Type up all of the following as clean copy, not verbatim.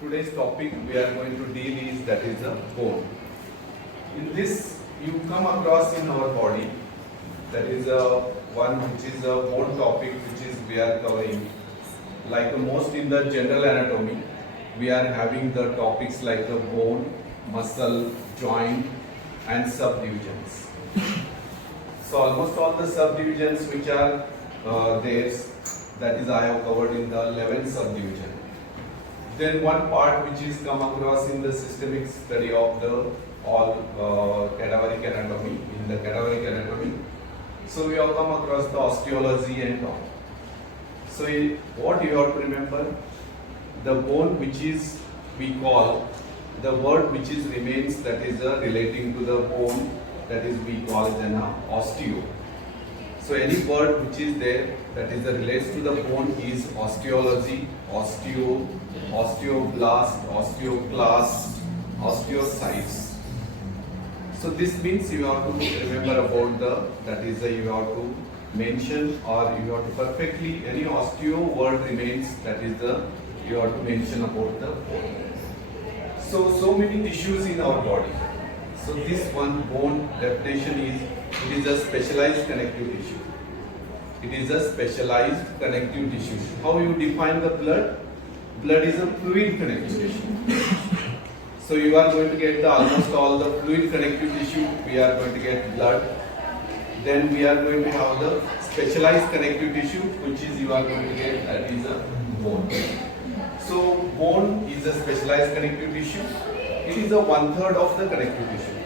Today's topic we are going to deal is that is the bone. In this you come across in our body, that is one which is a bone topic which is we are covering. Like most in the general anatomy, we are having the topics like the bone, muscle, joint and subdivisions. So almost all the subdivisions which are there, that is I have covered in the 11th subdivision. Then one part which is come across in the systemic study of the all cadaveric anatomy, in the cadaveric anatomy. So we have come across the osteology and all. So what you have to remember, the bone which is we call, the word which is remains, that is relating to the bone, that is we call it an osteo. So any word which is there that is relates to the bone is osteology, osteo, osteoblast, osteoclast, osteocytes. So this means you have to remember about the, that is you have to mention or you have to perfectly, any osteo word remains, that is the, you have to mention about the bone. So many tissues in our body. So this one bone definition is, it is a specialized connective tissue. It is a specialized connective tissue. How you define the blood? Blood is a fluid connective tissue. So you are going to get the almost all the fluid connective tissue. We are going to get blood. Then we are going to have the specialized connective tissue, which is you are going to get, that is a bone. So bone is a specialized connective tissue. It is a 1/3 of the connective tissue.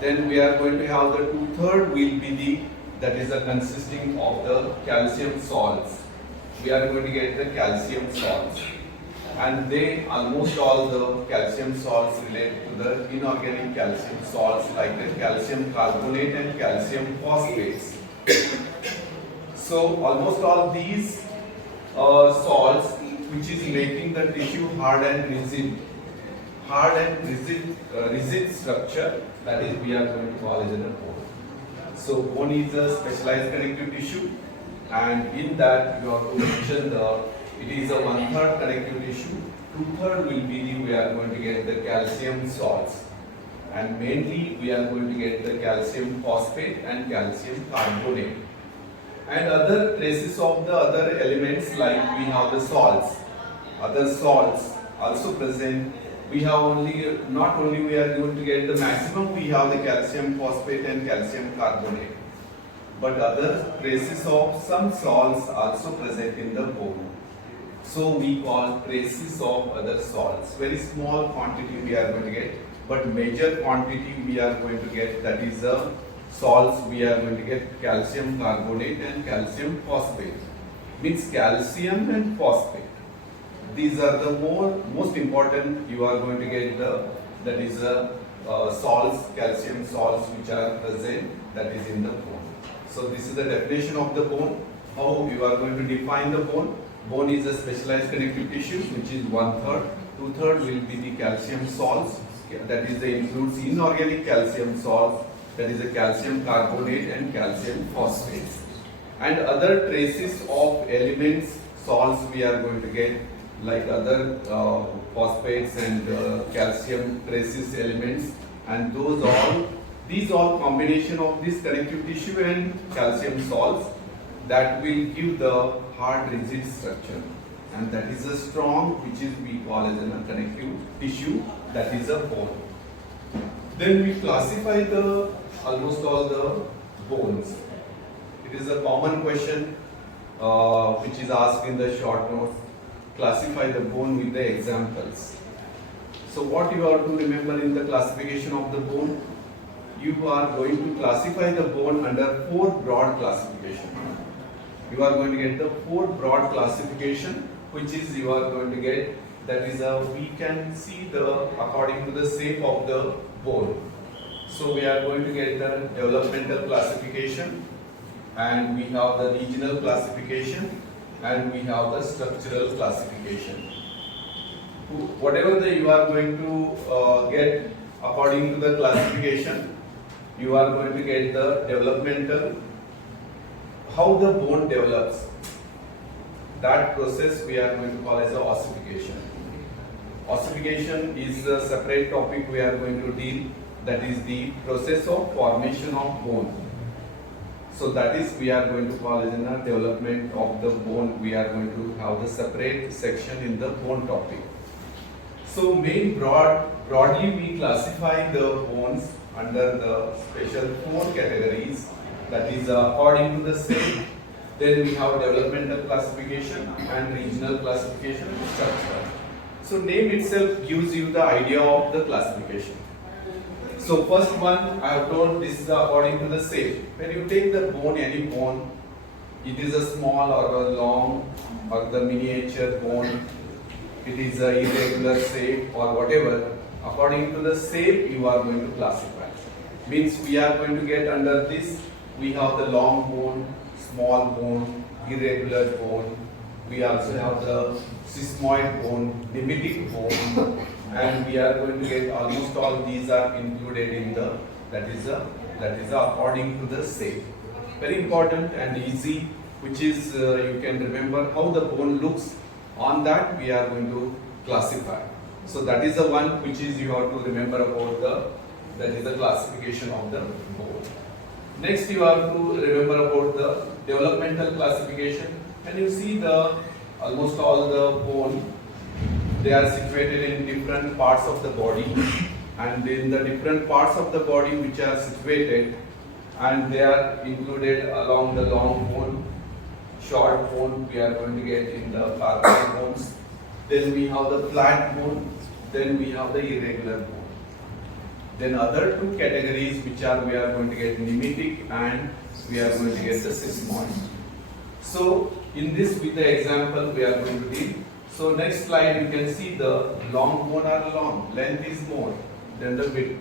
Then we are going to have the 2/3 will be the, that is a consisting of the calcium salts. We are going to get the calcium salts, and they almost all the calcium salts relate to the inorganic calcium salts like the calcium carbonate and calcium phosphates. So almost all these salts which is making the tissue hard and rigid structure, that is we are going to call as a bone. So bone is a specialized connective tissue, and in that you have to mention the, it is a 1/3 connective tissue. 2/3 will be the, we are going to get the calcium salts, and mainly we are going to get the calcium phosphate and calcium carbonate. And other traces of the other elements, like we have the salts, other salts also present. We have only, not only we are going to get the maximum, we have the calcium phosphate and calcium carbonate, but other traces of some salts also present in the bone. So we call traces of other salts. Very small quantity we are going to get, but major quantity we are going to get, that is the salts we are going to get calcium carbonate and calcium phosphate. Means calcium and phosphate. These are the most important you are going to get the, that is salts, calcium salts which are present, that is in the bone. So this is the definition of the bone. How you are going to define the bone? Bone is a specialized connective tissue which is 1/3. 2/3 will be the calcium salts, that is the includes inorganic calcium salts, that is the calcium carbonate and calcium phosphates. And other traces of elements, salts we are going to get, like other phosphates and calcium traces elements, and those all, these all combination of this connective tissue and calcium salts, that will give the hard rigid structure, and that is a strong, which is we call as a connective tissue, that is a bone. Then we classify the almost all the bones. It is a common question which is asked in the short notes. Classify the bone with the examples. So what you have to remember in the classification of the bone, you are going to classify the bone under 4 broad classification. You are going to get the 4 broad classification, which is you are going to get, that is we can see the according to the shape of the bone. So we are going to get the developmental classification, and we have the regional classification, and we have the structural classification. Whatever you are going to get according to the classification, you are going to get the developmental, how the bone develops. That process we are going to call as a ossification. Ossification is a separate topic we are going to deal. That is the process of formation of bone. So that is we are going to call as in a development of the bone. We are going to have the separate section in the bone topic. So broadly we classify the bones under the special 4 categories. That is according to the same. Then we have developmental classification and regional classification structure. So name itself gives you the idea of the classification. So first one I have told this is according to the shape. When you take the bone, any bone, it is a small or a long or the miniature bone, it is a irregular shape or whatever, according to the shape you are going to classify. Means we are going to get under this, we have the long bone, small bone, irregular bone, we also have the sesamoid bone, limitic bone, and we are going to get almost all these are included in the that is according to the shape. Very important and easy, which is you can remember how the bone looks. On that we are going to classify. So that is the one which is you have to remember about that is the classification of the bone. Next you have to remember about the developmental classification, and you see the almost all the bone, they are situated in different parts of the body, and in the different parts of the body which are situated, and they are included along the long bone, short bone we are going to get in the carpal bones, then we have the flat bone, then we have the irregular bone. Then other 2 categories which are we are going to get limitic and we are going to get the sesamoid. So in this with the example we are going to deal. So next slide you can see the long bone are long, length is more than the width.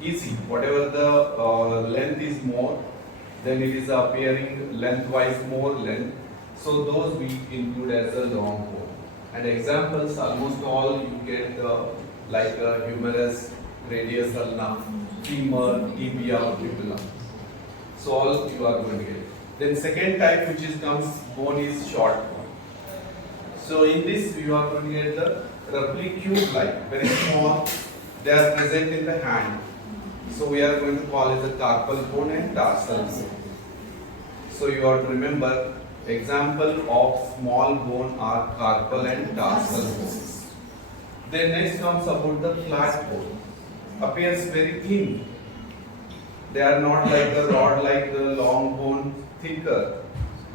Easy, whatever the length is more, then it is appearing lengthwise more length. So those we include as a long bone. And examples almost all you get like humerus, radius ulna, femur, tibia, fibula. So all you are going to get. Then second type which is comes bone is short bone. So in this you are going to get the roughly cube-like, very small. They are present in the hand. So we are going to call it the carpal bone and tarsal bone. So you have to remember example of small bone are carpal and tarsal bones. Then next comes about the flat bone. Appears very thin. They are not like the rod like the long bone thicker.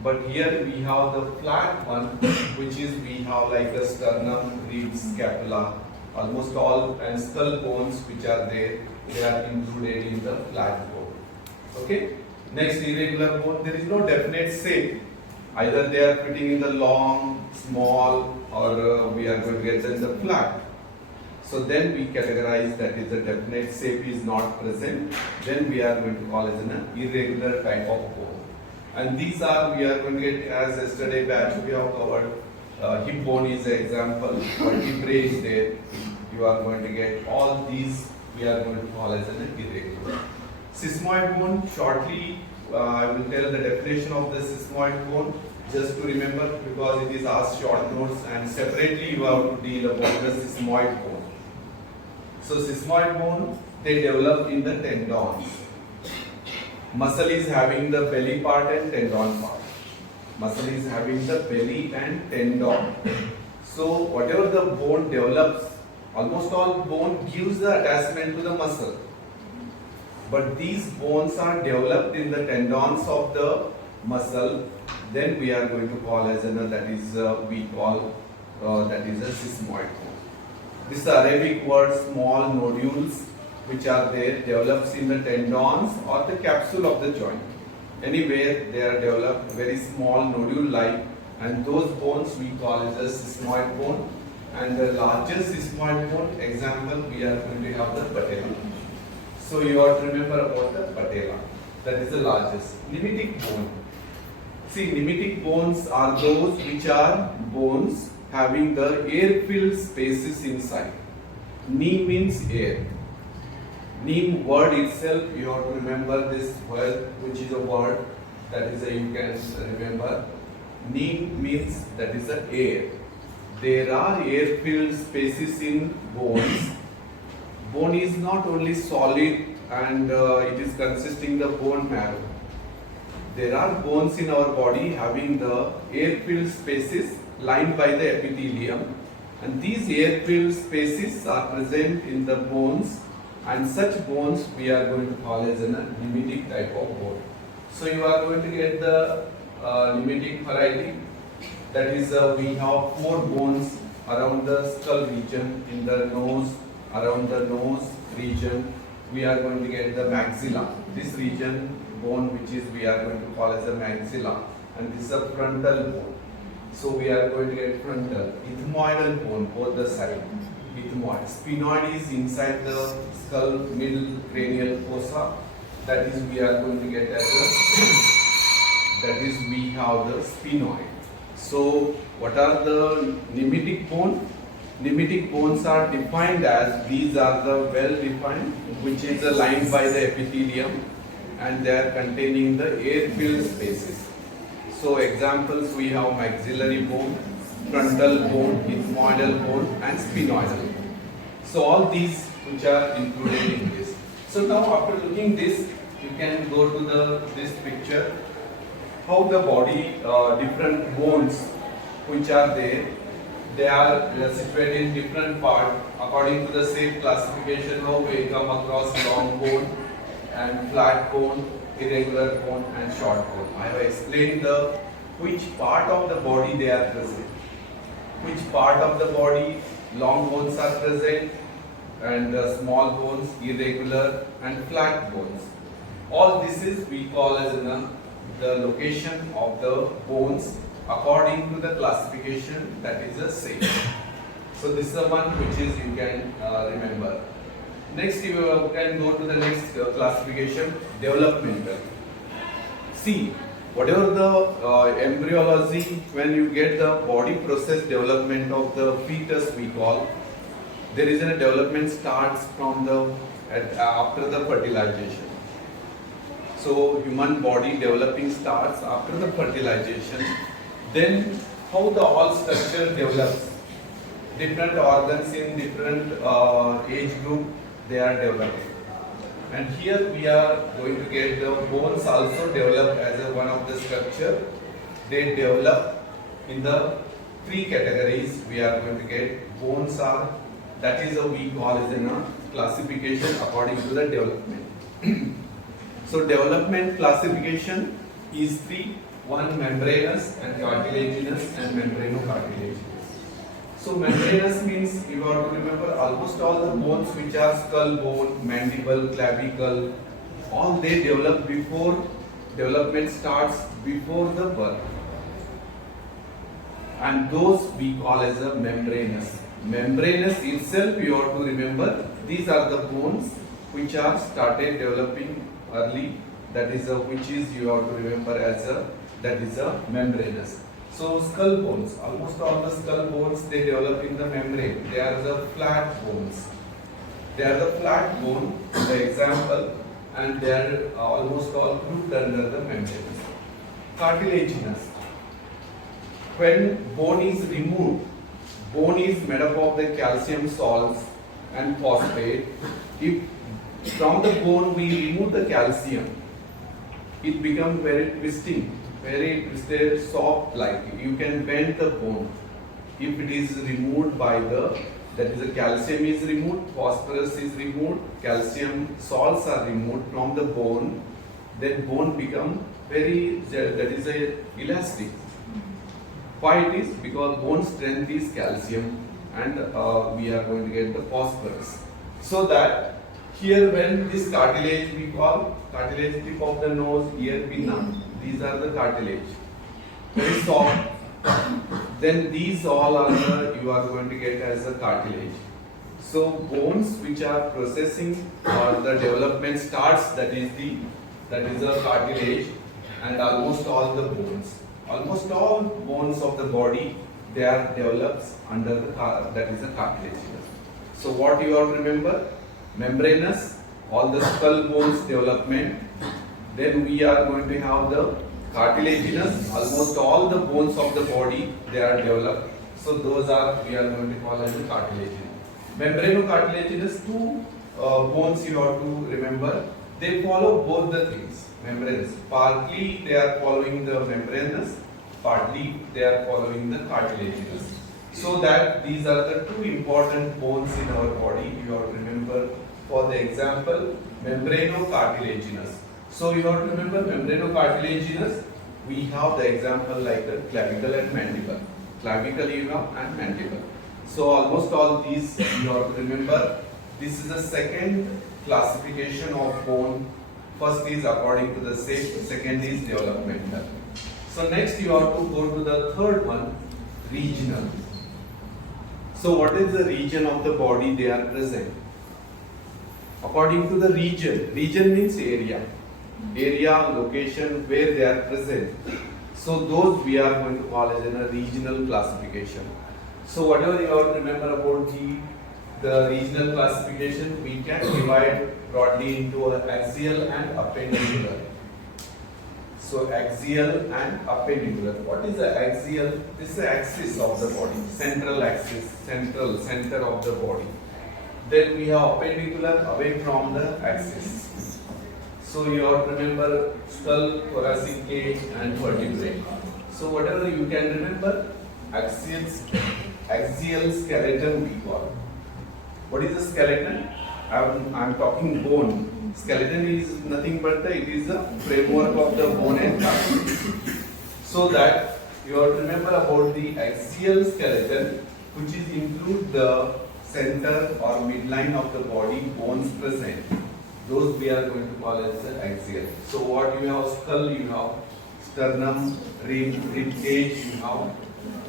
But here we have the flat one, which is we have like the sternum, ribs, scapula, almost all and skull bones which are there, they are included in the flat bone. Okay. Next, irregular bone, there is no definite shape. Either they are fitting in the long, small, or we are going to get in the flat. So then we categorize that is the definite shape is not present. Then we are going to call it an irregular type of bone. And these are we are going to get as yesterday batch we have covered. Hip bone is an example, vertebrae is there. You are going to get all these we are going to call as an irregular. Sesamoid bone, shortly I will tell the definition of the sesamoid bone just to remember because it is asked short notes, and separately you have to deal about the sesamoid bone. So sesamoid bone, they develop in the tendons. Muscle is having the belly part and tendon part. Muscle is having the belly and tendon. So whatever the bone develops, almost all bone gives the attachment to the muscle. But these bones are developed in the tendons of the muscle. Then we are going to call as another that is we call that is a sesamoid bone. This Arabic word small nodules which are there develops in the tendons or the capsule of the joint. Anywhere they are developed very small nodule like, and those bones we call as a sesamoid bone. And the largest sesamoid bone example we are going to have the patella. So you have to remember about the patella. That is the largest. Limitic bone. See, limitic bones are those which are bones having the air-filled spaces inside. Knee means air. Knee word itself, you have to remember this word, which is a word that is a you can remember. Knee means that is the air. there are air-filled spaces in bones. Bone is not only solid and it is consisting the bone marrow. There are bones in our body having the air-filled spaces lined by the epithelium, and these air-filled spaces are present in the bones, and such bones we are going to call as a nematic type of bone. So you are going to get the nematic variety. That is, we have 4 bones around the skull region, in the nose, around the nose region. We are going to get the maxilla. This region bone, which is we are going to call as a maxilla, and this is a frontal bone. So we are going to get frontal, ethmoidal bone, both the side. Ethmoid. Sphenoid is inside the skull, middle cranial fossa. That is we are going to get as a, that is we have the sphenoid. So what are the nematic bone? Nematic bones are defined as, these are the well defined, which is lined by the epithelium, and they are containing the air-filled spaces. So examples, we have maxillary bone, frontal bone, ethmoidal bone, and sphenoidal. So all these which are included in this. So now after looking this, you can go to this picture, how the body, different bones which are there, they are situated in different parts according to the same classification. How we come across long bone and flat bone, irregular bone and short bone. I have explained the which part of the body they are present. Which part of the body long bones are present, and small bones, irregular and flat bones. All this is we call as the location of the bones according to the classification, that is the same. So this is the one which is you can remember. Next you can go to the next classification, developmental. See, whatever the embryology, when you get the body process development of the fetus, we call, there is a development starts from the after the fertilization. So human body developing starts after the fertilization. Then how the all structure develops. Different organs in different age group, they are developing. And here we are going to get the bones also develop as one of the structure. They develop in the 3 categories. We are going to get bones are, that is a we call as a classification according to the development. So development classification is 3. One membranous and cartilaginous and membranocartilaginous. So membranous means, you have to remember, almost all the bones which are skull bone, mandible, clavicle, all they develop before, development starts before the birth. And those we call as a membranous. Membranous itself you have to remember, these are the bones which are started developing early, that is which is you have to remember as that is a membranous. So skull bones, almost all the skull bones, they develop in the membrane. They are the flat bones. They are the flat bone, the example, and they are almost all grouped under the membrane. Cartilaginous. When bone is removed, bone is made up of the calcium salts and phosphate. If from the bone we remove the calcium, it becomes very twisting, very twisted, soft like. You can bend the bone. If it is removed by the, that is the calcium is removed, phosphorus is removed, calcium salts are removed from the bone, then bone become very, that is a elastic. Why it is? Because bone strength is calcium and we are going to get the phosphorus. So that here when this cartilage we call, cartilage tip of the nose, ear, pinna, these are the cartilage, very soft. Then these all are the, you are going to get as a cartilage. So bones which are processing or the development starts, that is a cartilage, and almost all the bones. Almost all bones of the body, they are developed under the that is a cartilage. So what you have to remember? Membranous, all the skull bones development. Then we are going to have the cartilaginous, almost all the bones of the body, they are developed. So those are we are going to call as the cartilaginous. Membranocartilaginous, two bones you have to remember. They follow both the things. Membranes. Partly they are following the membranous, partly they are following the cartilaginous. So that these are the two important bones in our body. You have to remember. For the example, membranocartilaginous. So you have to remember membranocartilaginous. We have the example like the clavicle and mandible. Clavicle you have and mandible. So almost all these you have to remember. This is the second classification of bone. First is according to the shape, second is developmental. So next you have to go to the third one, regional. So what is the region of the body they are present? According to the region means area, location where they are present. So those we are going to call as a regional classification. So whatever you have to remember about the regional classification, we can divide broadly into axial and appendicular. So axial and appendicular. What is the axial? This is the axis of the body, central axis, center of the body. Then we have appendicular away from the axis. So you have to remember skull, thoracic cage and vertebrae. So whatever you can remember, axial skeleton we call. What is the skeleton? I am talking bone. Skeleton is nothing but it is the framework of the bone and cartilage. So that you have to remember about the axial skeleton, which is include the center or midline of the body bones present. Those we are going to call as the axial. So what you have, skull you have, sternum, rib cage you have.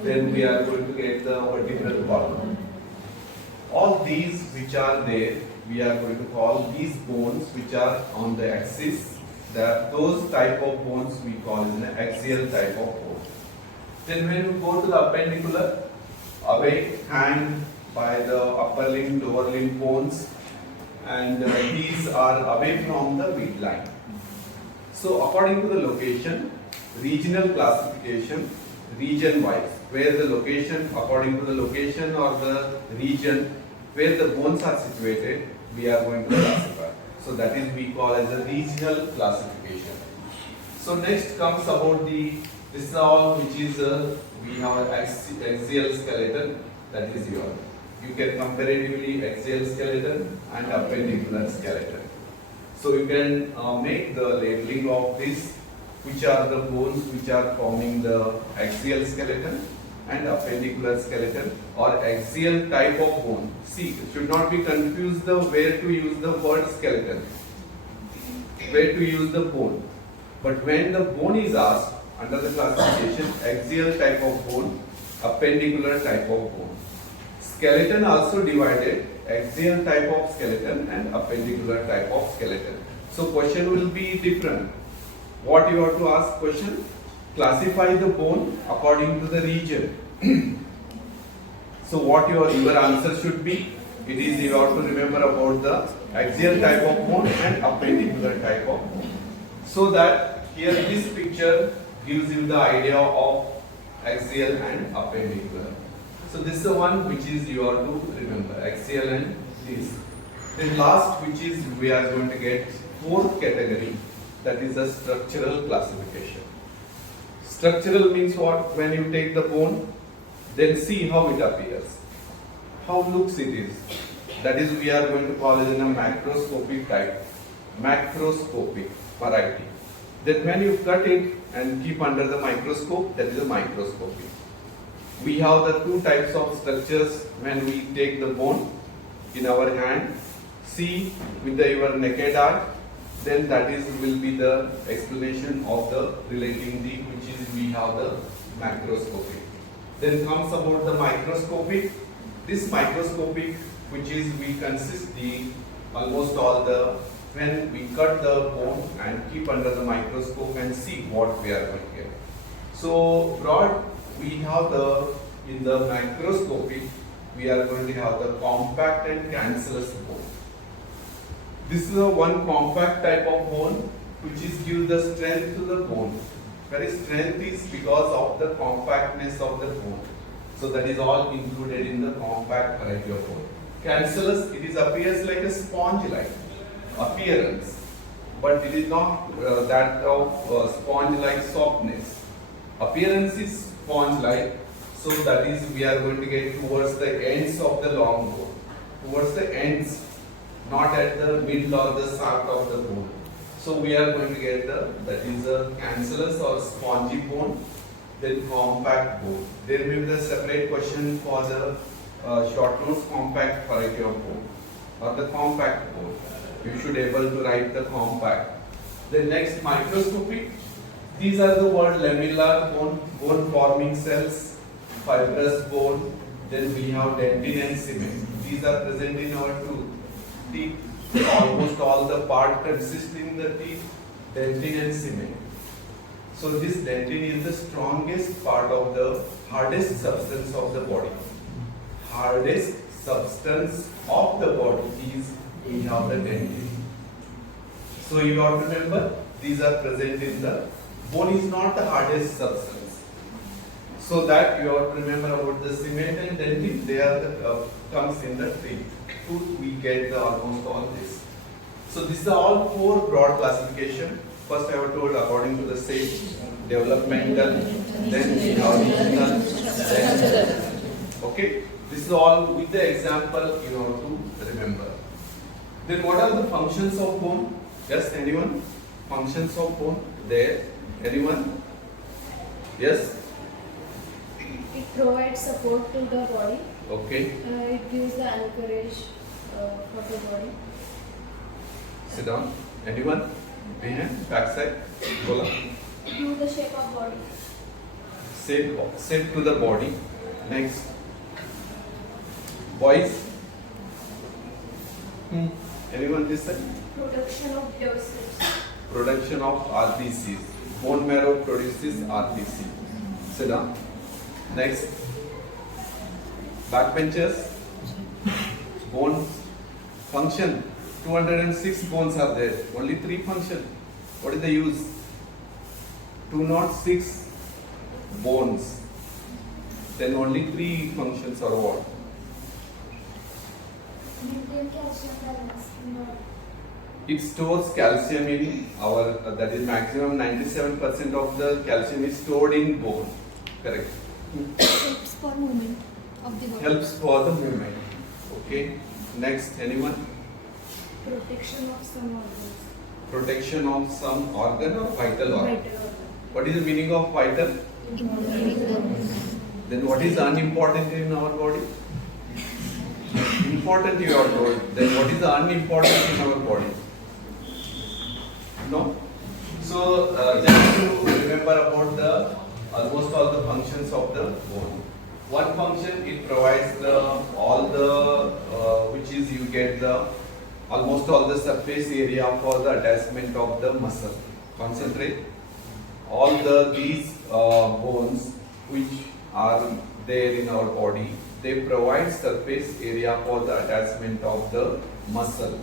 Then we are going to get the vertebral column. All these which are there, we are going to call these bones which are on the axis. Those type of bones we call as an axial type of bone. Then when you go to the appendicular, away hang by the upper limb, lower limb bones, and these are away from the midline. So according to the location, regional classification, region wise, where the location, according to the location or the region where the bones are situated, we are going to classify. So that is we call as a regional classification. So next comes about this is all which is we have axial skeleton, that is your. You can comparatively axial skeleton and appendicular skeleton. So you can make the labeling of this, which are the bones which are forming the axial skeleton and appendicular skeleton or axial type of bone. See, it should not be confused the where to use the word skeleton, where to use the bone. But when the bone is asked under the classification, axial type of bone, appendicular type of bone. Skeleton also divided axial type of skeleton and appendicular type of skeleton. So question will be different. What you have to ask question? Classify the bone according to the region. So what your answer should be? It is you have to remember about the axial type of bone and appendicular type of bone. So that here this picture gives you the idea of axial and appendicular. So this is the one which is you have to remember, axial and this. Then last which is we are going to get fourth category, that is the structural classification. Structural means what? When you take the bone, then see how it appears, how looks it is. That is we are going to call it in a macroscopic type, macroscopic variety. Then when you cut it and keep under the microscope, that is a microscopic. We have the two types of structures when we take the bone in our hand. See with your naked eye, then that is will be the explanation of the relating the which is we have the macroscopic. Then comes about the microscopic. This microscopic which is we consist the almost all the when we cut the bone and keep under the microscope and see what we are going to get. So broad we have in the macroscopic we are going to have the compact and cancellous bone. This is a one compact type of bone which is give the strength to the bone. Where strength is because of the compactness of the bone. So that is all included in the compact variety of bone. Cancellous, it is appears like a sponge-like appearance, but it is not that of sponge-like softness. Appearance is sponge-like, so that is we are going to get towards the ends of the long bone, towards the ends, not at the middle or the shaft of the bone. So we are going to get that is a cancellous or spongy bone, then compact bone. There may be a separate question for the short nose compact variety of bone or the compact bone. You should able to write the compact. Then next, microscopic. These are the word lamellar bone, bone forming cells, fibrous bone. Then we have dentin and cement. These are present in our teeth. Almost all the part consist in the teeth, dentin and cement. So this dentin is the strongest part of the hardest substance of the body. Hardest substance of the body is we have the dentin. So you have to remember these are present in the bone is not the hardest substance. So that you have to remember about the cement and dentin. They are the comes in the teeth. Tooth we get the almost all this. So these are all four broad classification. First I have told according to the stage, developmental, then original, then okay. This is all with the example you have to remember. Then what are the functions of bone? Yes, anyone? Functions of bone? There? Anyone? Yes? It provides support to the body. Okay. It gives the anchorage for the body. Sit down. Anyone? Behind? Backside? Bola. To the shape of body. Shape to the body. Next. Boys? Anyone this side? Production of blood cells. Production of RBCs. Bone marrow produces RBC. Sit down. Next. Backbenchers. Bones. Function. 206 bones are there. Only 3 function. What is the use? 206 bones. Then only 3 functions are what? Maintain calcium balance in the body. It stores calcium in our, that is maximum 97% of the calcium is stored in bone. Correct. Helps for movement of the body. Helps for the movement. Okay. Next, anyone? Protection of some organs. Protection of some organ or vital organ. Vital organ. What is the meaning of vital? Then what is unimportant in our body? Important you are told. Then what is the unimportant in our body? No? So just to remember about the almost all the functions of the bone. One function, it provides the all the which is you get the almost all the surface area for the attachment of the muscle. Concentrate. All these bones which are there in our body, they provide surface area for the attachment of the muscle.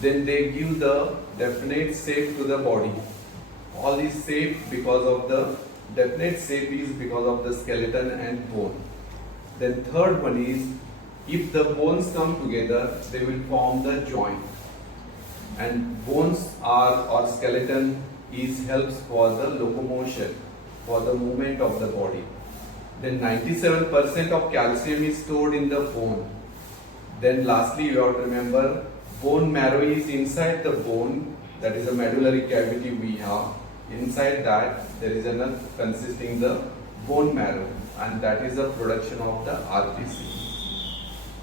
Then they give the definite shape to the body. All is shape because of the definite shape is because of the skeleton and bone. Then third one is if the bones come together, they will form the joint. And bones are or skeleton is helps for the locomotion, for the movement of the body. Then 97% of calcium is stored in the bone. Then lastly you have to remember bone marrow is inside the bone, that is a medullary cavity we have. Inside that there is another consisting the bone marrow, and that is the production of the RBC.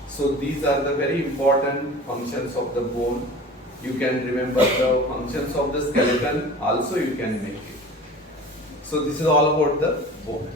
So these are the very important functions of the bone. You can remember the functions of the skeleton also you can make it. So this is all about the bone.